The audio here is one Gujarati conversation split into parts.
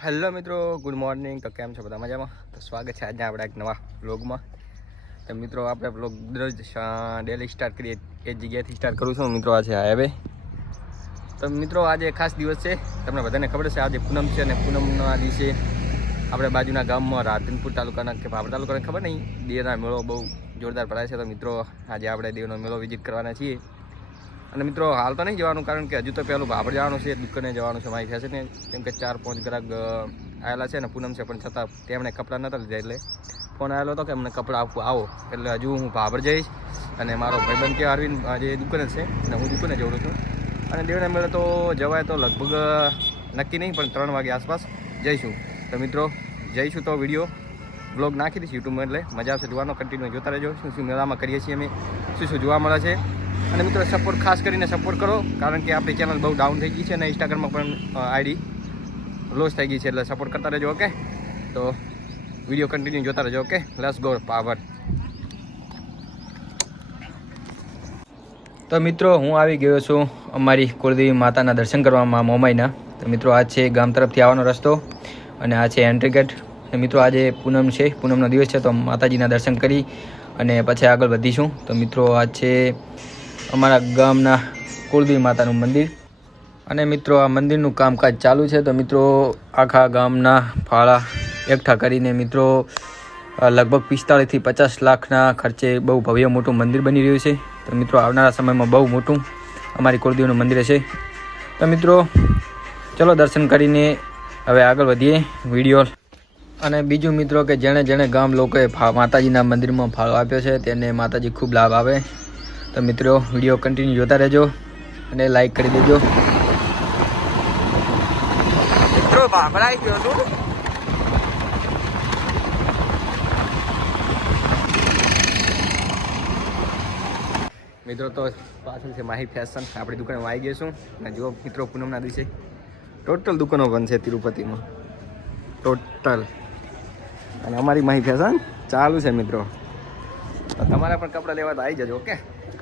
હેલો મિત્રો, ગુડ મોર્નિંગ. તો કેમ છો બધા? મજામાં? તો સ્વાગત છે આજના આપણા એક નવા વ્લોગમાં. તો મિત્રો આપણે વ્લોગ દરરોજ ડેલી સ્ટાર્ટ કરીએ એ જગ્યાએથી સ્ટાર્ટ કરું છું. મિત્રો આ છે હાઈવે. તો મિત્રો આજે ખાસ દિવસ છે, તમને બધાને ખબર છે. આજે પૂનમ છે અને પૂનમના દિવસે આપણે બાજુના ગામમાં રાધનપુર તાલુકાના કે ભાભર તાલુકાને ખબર નહીં, દેવના મેળો બહુ જોરદાર ભરાય છે. તો મિત્રો આજે આપણે દેવનો મેળો વિઝિટ કરવાના છીએ. અને મિત્રો હાલ તો નહીં જવાનું, કારણ કે હજુ તો પહેલું ભાભર જવાનું છે, દુકાને જવાનું છે મારી ફેશન ને. કેમ કે 4-5 ગ્રાહક આવેલા છે ને પૂનમ છે, પણ છતાં તેમણે કપડાં નહોતા લીધા, એટલે ફોન આવેલો હતો કે અમને કપડાં આપવું આવો. એટલે હજુ હું ભાભર જઈશ અને મારો ભાઈબંધ કે અરવિંદ આજે દુકાને છે અને હું દુકાને જઉં છું. અને દેવના મેળે તો જવાય તો લગભગ નક્કી નહીં, પણ 3 વાગે આસપાસ જઈશું. તો મિત્રો જઈશું તો વિડીયો બ્લોગ નાખી દઈશ યુટ્યુબમાં, એટલે મજા આવશે જોવાનો. કન્ટિન્યુ જોતા રહેજો શું શું મેળામાં કરીએ છીએ અમે, શું શું જોવા મળે છે. અને મિત્રો સપોર્ટ ખાસ કરીને સપોર્ટ કરો, કારણ કે આપણી ચેનલ બહુ ડાઉન થઈ ગઈ છે અને ઇન્સ્ટાગ્રામમાં પણ આઈડી લોસ થઈ ગઈ છે. એટલે સપોર્ટ કરતા રહેજો. ઓકે, તો વિડીયો કન્ટિન્યુ જોતા રહેજો. Okay, let's go power. તો મિત્રો હું આવી ગયો છું અમારી કુળદેવી માતાના દર્શન કરવામાં મોમાઈના. તો મિત્રો આ છે ગામ તરફથી આવવાનો રસ્તો અને આ છે એન્ટ્રી ગેટ. અને મિત્રો આજે પૂનમ છે, પૂનમનો દિવસ છે, તો માતાજીના દર્શન કરી અને પછી આગળ વધીશું. તો મિત્રો આ છે અમારા ગામના કુળદેવી માતાનું મંદિર. અને મિત્રો આ મંદિરનું કામકાજ ચાલુ છે. તો મિત્રો આખા ગામના ફાળા એકઠા કરીને મિત્રો લગભગ 45 થી 50 લાખના ખર્ચે બહુ ભવ્ય મોટું મંદિર બની રહ્યું છે. તો મિત્રો આવનારા સમયમાં બહુ મોટું અમારી કુળદેવીનું મંદિર છે. તો મિત્રો ચલો દર્શન કરીને હવે આગળ વધીએ વિડીયો. અને બીજું મિત્રો કે જેણે ગામ લોકોએ માતાજીના મંદિરમાં ફાળો આપ્યો છે તેને માતાજી ખૂબ લાભ આવે. તો મિત્રો વિડીયો કન્ટિન્યુ જોતા રહેજો અને લાઈક કરી દેજો. મિત્રો ભાભરાઈ ગયો છું. મિત્રો તો પાછળ છે માહી ફેશન, આપણી દુકાનમાં આવી ગઈ છું. અને જુઓ મિત્રો પૂનમના દિવસે ટોટલ દુકાનો બંધ છે તિરુપતિમાં, ટોટલ. અને અમારી માહી ફેશન ચાલુ છે મિત્રો. તો તમારે પણ કપડાં લેવા તો આવી જજો. ઓકે,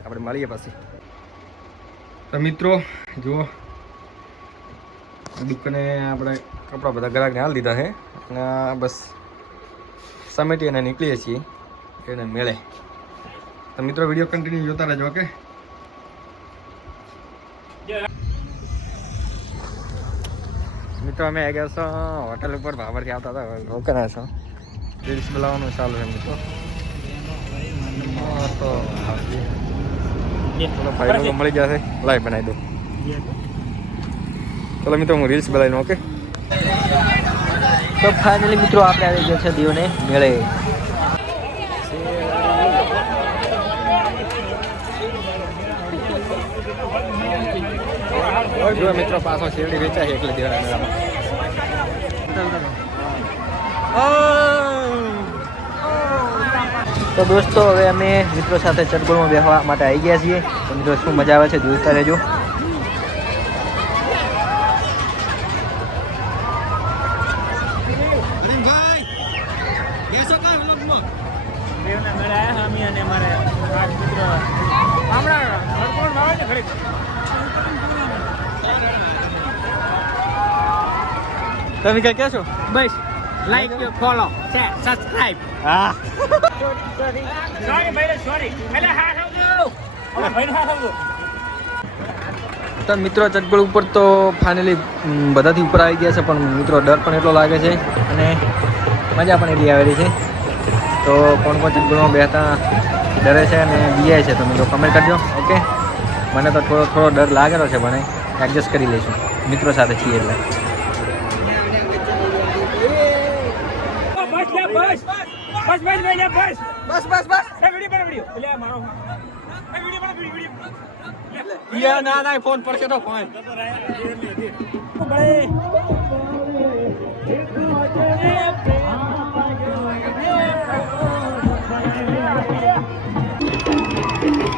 આપણે મળીએ પછી. તો મિત્રો જુઓ દુકાને આપણે કપડાં બધા ગ્રાહકને હાલ દીધા છે અને બસ સમેટી અને નીકળીએ છીએ એને મેળે. તો મિત્રો વિડીયો કન્ટિન્યુ જોતા રહેજો. ઓકે, મિત્રો અમે આવી ગયા છો હોટલ ઉપર, ભાભરથી આવતા હતા. ઓકે ના છો રીલ્સ બનાવવાનું ચાલુ છે મિત્રો. તો ચલો ભાઈ મળી જશે, લાઈવ બનાવી દો. ચલો મિત્રો હું રીલ્સ બનાવી દઉં. ઓકે, તો ફાઇનલી મિત્રો આપણે આવી ગયા છે દેવને મેળે. જો મિત્રો પાછો શેરડી વેચાય એટલે દેવના મેળામાં. તો દોસ્તો હવે અમે મિત્રો સાથે ચટગોળમાં બેસવા માટે આવી ગયા છીએ. તો મિત્રો શું મજા આવે છે જોતા રહેજો. તમે કઈ કહેશો? બસ લાઈક ફોલો શેર સબસ્ક્રાઇબ. હા તો મિત્રો ચટગોળ ઉપર તો ફાઇનલી બધાથી ઉપર આવી ગયા છે, પણ મિત્રો ડર પણ એટલો લાગે છે અને મજા પણ એટલી આવેલી છે. તો કોણ ચટગોળમાં બેસતા ડરે છે અને બીજાય છે તો મિત્રો કમેન્ટ કરજો. ઓકે, મને તો થોડો ડર લાગેલો છે, પણ એડજસ્ટ કરી લઈશું, મિત્રો સાથે છીએ એટલે. ના ફોન પડશે તો ફોન.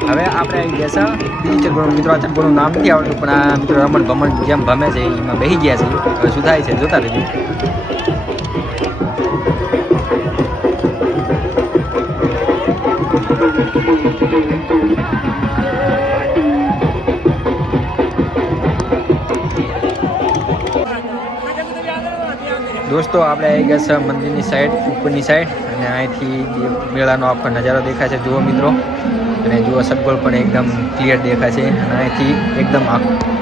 હવે આપણે આવી ગયા છે બીજી ચટગોળ. મિત્રો આ ચટગોળનું નામ નથી આવડતું, પણ આ મિત્રો રમણ ભમણ જેમ ભમે છે એમાં બેસી ગયા છે. હવે શું થાય છે જોતા રહેજો. દોસ્તો આપણે આવી ગયા છે મંદિરની સાઈડ ઉપરની સાઈડ અને અહીંથી મેળાનો આખો નજારો દેખાય છે જુઓ મિત્રો અને જુઓ સગવડ પણ એકદમ ક્લિયર દેખાય છે અને અહીંથી એકદમ આખો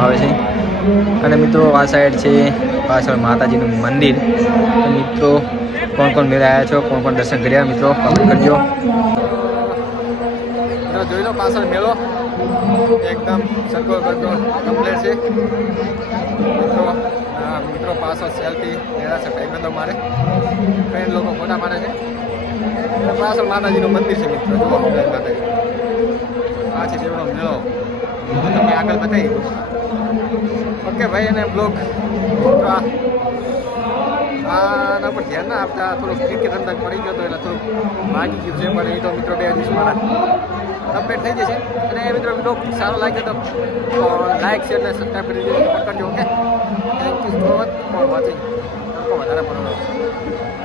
આવે છે અને મિત્રો આ સાઈડ છે પાછળ માતાજીનું મંદિર તો મિત્રો કોણ કોણ મેળા આવ્યા છો કોણ કોણ દર્શન કર્યા મિત્રો કમેન્ટ કરજો જોઈ લો પાછળ મેળો એકદમ સરખો કરતો કમ્પ્લેટ છે મિત્રો પાછળ સેલ્ફી મેળા છે ભાઈબંધો મારે ફ્રેન્ડ લોકો ફોટા મારે છે પાછળ માતાજીનું મંદિર છે મિત્રો જુઓ માતાજી આ છે જેવડો મેળો તમને આગળ બતાવી ઓકે ભાઈ અને બ્લોગ આના પર ધ્યાન ના આપતા થોડુંક ક્રિકેટ રમતા પડી ગયો તો એટલે થોડુંક ભાગી ગયું છે પણ એ તો મિત્રો 2 દિવસ મારા કમ્પ્લીટ થઈ જશે અને મિત્રો બ્લોગ સારો લાગે તો લાઈક શેર અને સબસ્ક્રાઈબ કરી દેજો okay thank you so much for watching વધારે પડો